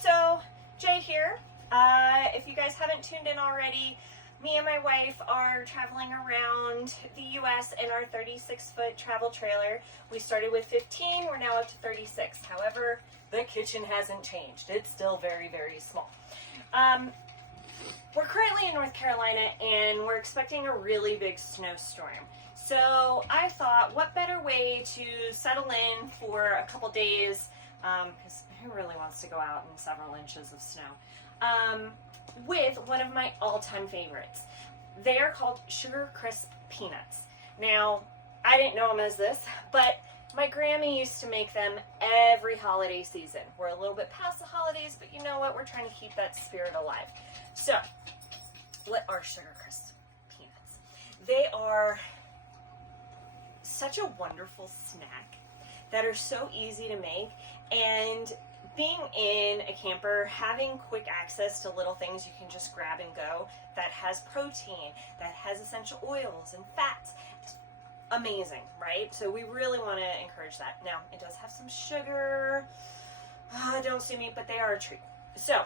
So Jay here. If you guys haven't tuned in already, me and my wife are traveling around the U.S. in our 36-foot travel trailer. We started with 15, we're now up to 36. However, the kitchen hasn't changed. It's still very, very small. We're currently in North Carolina and we're expecting a really big snowstorm. So I thought, what better way to settle in for a couple days, because who really wants to go out in several inches of snow, with one of my all-time favorites. They are called Sugar Crisp Peanuts. Now, I didn't know them as this, but my Grammie used to make them every holiday season. We're a little bit past the holidays, but you know what? We're trying to keep that spirit alive. So, what are Sugar Crisp Peanuts? They are such a wonderful snack that are so easy to make, and being in a camper, having quick access to little things you can just grab and go that has protein, that has essential oils and fats, it's amazing, right? So we really want to encourage that. Now, it does have some sugar. Don't sue me, but they are a treat. So,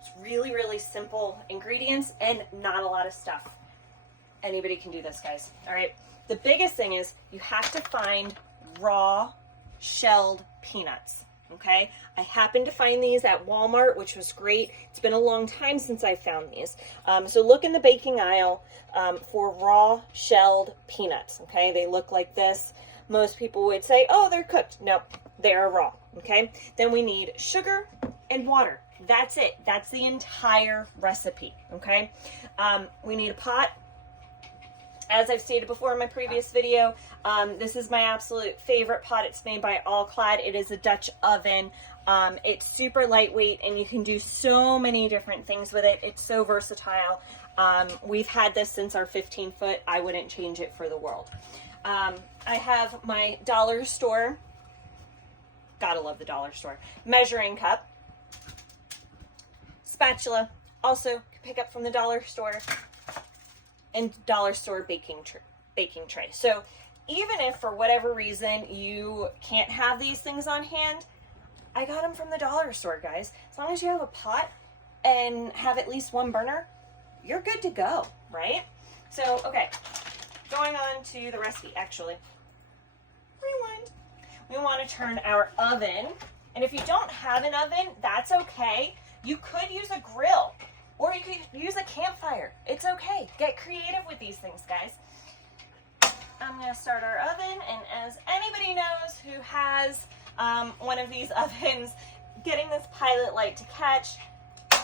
it's really, really simple ingredients and not a lot of stuff. Anybody can do this, guys. All right. The biggest thing is you have to find raw shelled peanuts. Okay, I happened to find these at Walmart, which was great. It's been a long time since I found these. So look in the baking aisle for raw shelled peanuts. Okay, they look like this. Most people would say, oh, they're cooked. Nope, they are raw. Okay, then we need sugar and water. That's it. That's the entire recipe. Okay, we need a pot. As I've stated before in my previous video, this is my absolute favorite pot. It's made by All-Clad. It is a Dutch oven. It's super lightweight and you can do so many different things with it. It's so versatile. We've had this since our 15-foot. I wouldn't change it for the world. I have my dollar store, gotta love the dollar store, measuring cup, spatula, also can pick up from the dollar store, and dollar store baking tray. So even if for whatever reason you can't have these things on hand, I got them from the dollar store, guys. As long as you have a pot and have at least one burner, you're good to go, right? So, okay, going on to the recipe, actually. Rewind. We want to turn our oven, and if you don't have an oven, that's okay. You could use a grill. Or you could use a campfire. It's okay. Get creative with these things, guys. I'm going to start our oven, and as anybody knows who has one of these ovens, getting this pilot light to catch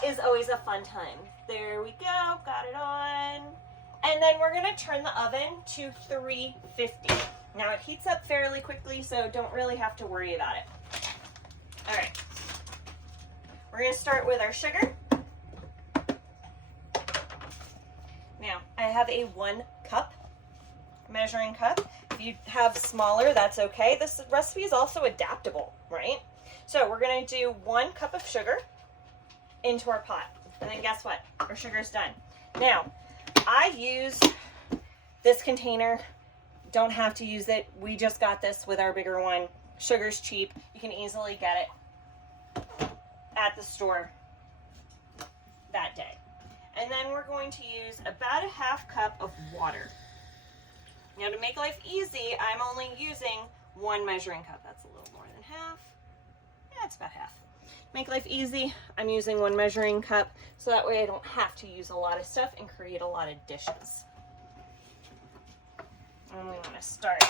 is always a fun time. There we go. Got it on. And then we're going to turn the oven to 350. Now, it heats up fairly quickly, so don't really have to worry about it. All right. We're going to start with our sugar. Now, I have a 1 cup measuring cup. If you have smaller, that's okay. This recipe is also adaptable, right? So we're going to do 1 cup of sugar into our pot. And then guess what? Our sugar's done. Now, I use this container. Don't have to use it. We just got this with our bigger one. Sugar's cheap. You can easily get it at the store that day. And then we're going to use about a 1/2 cup of water. Now, to make life easy, I'm only using 1 measuring cup. That's a little more than half. Yeah, it's about half. Make life easy, I'm using 1 measuring cup, so that way I don't have to use a lot of stuff and create a lot of dishes. And we want to start.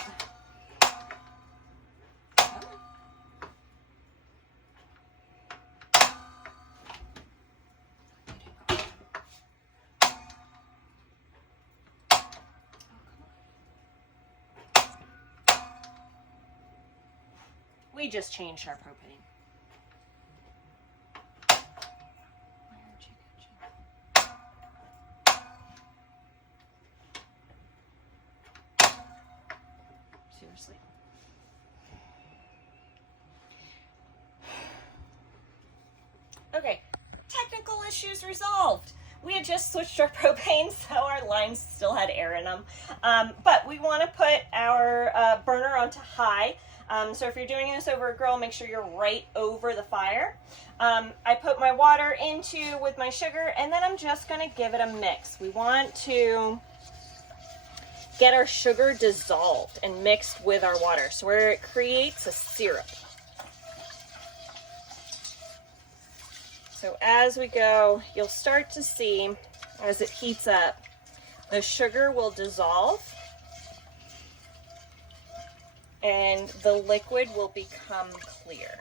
We just changed our propane. Seriously. Okay, technical issues resolved. We had just switched our propane, so our lines still had air in them. But we want to put our burner onto high. So if you're doing this over a grill, make sure you're right over the fire. I put my water into with my sugar, and then I'm just gonna give it a mix. We want to get our sugar dissolved and mixed with our water, so where it creates a syrup. So as we go, you'll start to see, as it heats up, the sugar will dissolve and the liquid will become clear.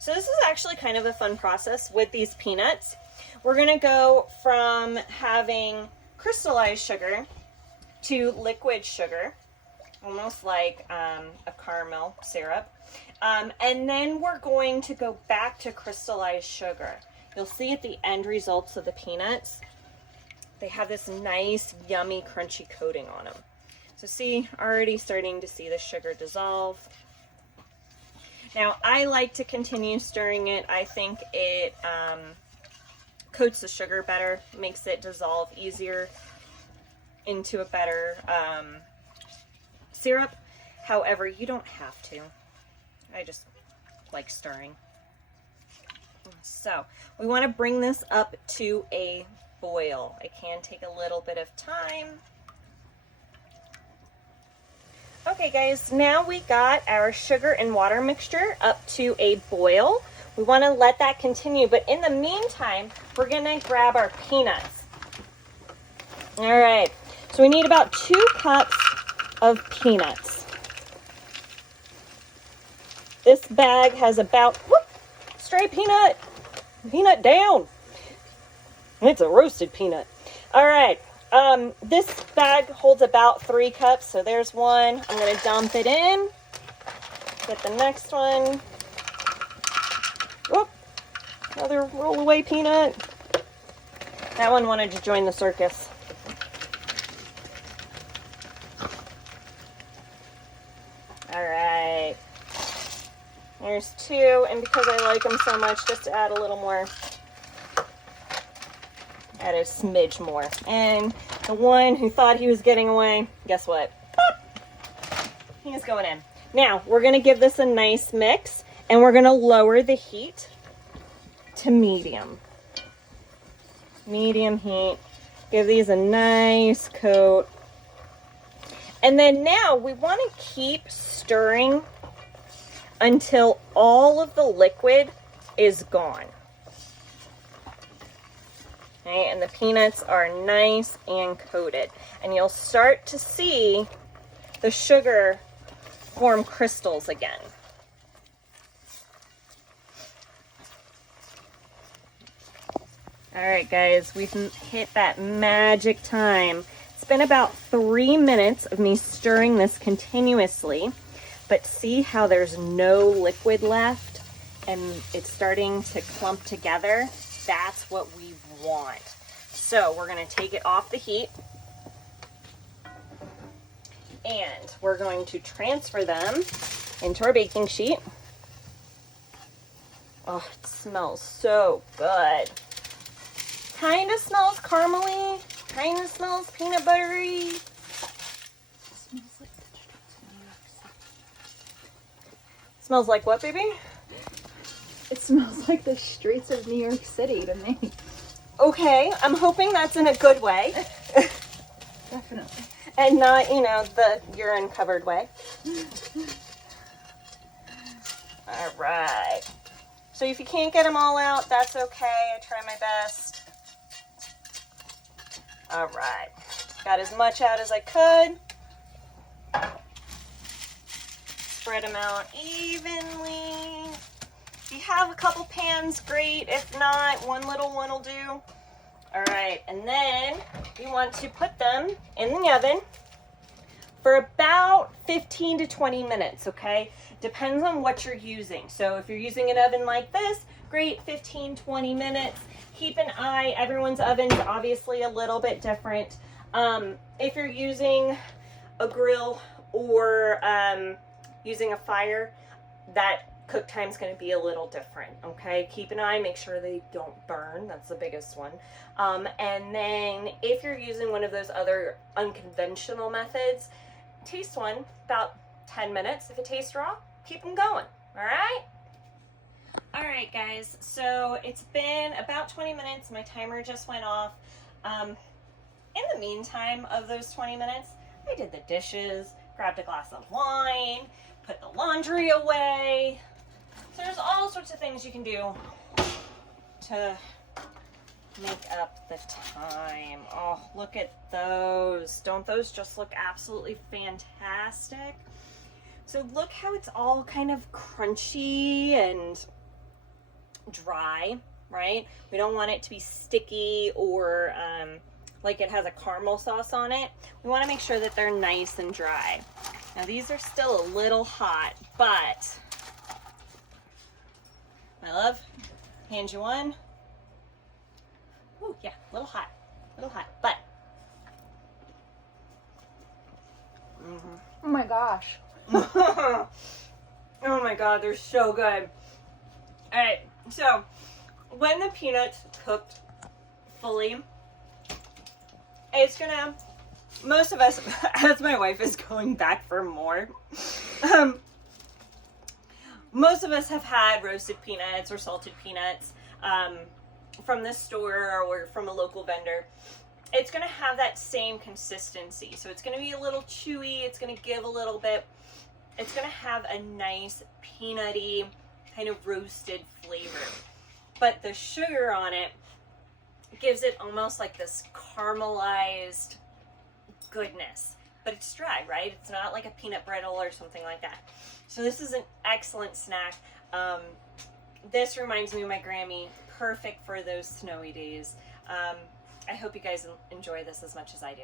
So this is actually kind of a fun process with these peanuts. We're gonna go from having crystallized sugar to liquid sugar, almost like a caramel syrup. And then we're going to go back to crystallized sugar. You'll see at the end results of the peanuts, they have this nice, yummy, crunchy coating on them. So see, already starting to see the sugar dissolve. Now, I like to continue stirring it. I think it coats the sugar better, makes it dissolve easier into a better syrup. However, you don't have to. I just like stirring. So we want to bring this up to a boil. It can take a little bit of time. Okay guys, now we got our sugar and water mixture up to a boil. We want to let that continue, but in the meantime, we're going to grab our peanuts. All right, so we need about 2 cups of peanuts. This bag has about, whoop, stray peanut down. It's a roasted peanut. All right, this bag holds about 3 cups, so there's one. I'm gonna dump it in. Get the next one. Whoop, another roll away peanut. That one wanted to join the circus. All right. There's 2, and because I like them so much, just to add a little more, add a smidge more. And the one who thought he was getting away, guess what? Pop! He's going in. Now, we're going to give this a nice mix, and we're going to lower the heat to medium. Medium heat. Give these a nice coat. And then now we want to keep stirring until all of the liquid is gone. Okay, and the peanuts are nice and coated. And you'll start to see the sugar form crystals again. All right, guys, we've hit that magic time. It's been about 3 minutes of me stirring this continuously. But see how there's no liquid left and it's starting to clump together? That's what we want. So we're going to take it off the heat and we're going to transfer them into our baking sheet. Oh, it smells so good. Kind of smells caramely, kind of smells peanut buttery. Smells like what, baby? It smells like the streets of New York City to me. Okay, I'm hoping that's in a good way. Definitely. And not, you know, the urine covered way. All right. So if you can't get them all out, that's okay. I try my best. All right. Got as much out as I could. Spread them out evenly. If you have a couple pans, great. If not, one little one will do. All right, and then you want to put them in the oven for about 15 to 20 minutes, okay? Depends on what you're using. So if you're using an oven like this, great, 15, 20 minutes. Keep an eye, everyone's oven's obviously a little bit different. If you're using a grill or using a fire, that cook time's going to be a little different, okay? Keep an eye, make sure they don't burn. That's the biggest one. And then if you're using one of those other unconventional methods, taste one about 10 minutes. If it tastes raw, keep them going, all right? All right, guys, so it's been about 20 minutes. My timer just went off. In the meantime of those 20 minutes, I did the dishes, grabbed a glass of wine, put the laundry away. So there's all sorts of things you can do to make up the time. Oh, look at those. Don't those just look absolutely fantastic? So look how it's all kind of crunchy and dry, right? We don't want it to be sticky or like it has a caramel sauce on it. We want to make sure that they're nice and dry. Now these are still a little hot, but my love, hand you one. Ooh, yeah, a little hot, but. Oh my gosh. Oh my God, they're so good. All right, so when the peanuts cooked fully, it's gonna, most of us, as my wife is going back for more, most of us have had roasted peanuts or salted peanuts from the store or from a local vendor. It's gonna have that same consistency. So it's gonna be a little chewy, it's gonna give a little bit, it's gonna have a nice peanutty kind of roasted flavor. But the sugar on it gives it almost like this caramelized goodness. But it's dry, right? It's not like a peanut brittle or something like that. So this is an excellent snack. This reminds me of my Grammie, perfect for those snowy days. I hope you guys enjoy this as much as I do.